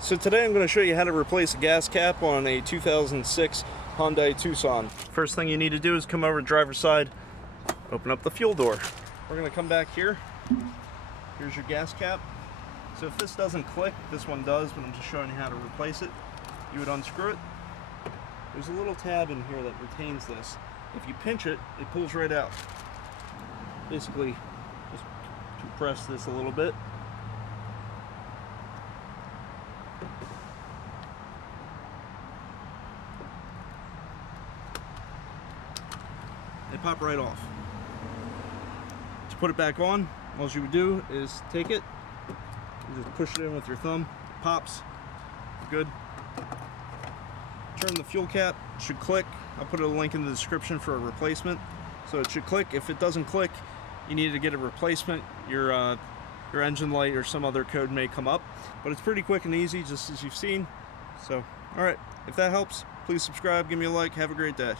So today I'm going to show you how to replace a gas cap on a 2006 Hyundai Tucson. First thing you need to do is come over to driver's side, open up the fuel door. We're going to come back here. Here's your gas cap. So if this doesn't click, this one does, but I'm just showing you how to replace it. You would unscrew it. There's a little tab in here that retains this. If you pinch it, it pulls right out. Basically, just compress this a little bit. They pop right off. To put it back on, all you would do is take it, you just push it in with your thumb, it pops, good. Turn the fuel cap, it should click. I'll put a link in the description for a replacement. So it should click. If it doesn't click, you need to get a replacement. Your engine light or some other code may come up, but it's pretty quick and easy, just as you've seen. So, all right, if that helps, please subscribe, give me a like, have a great day.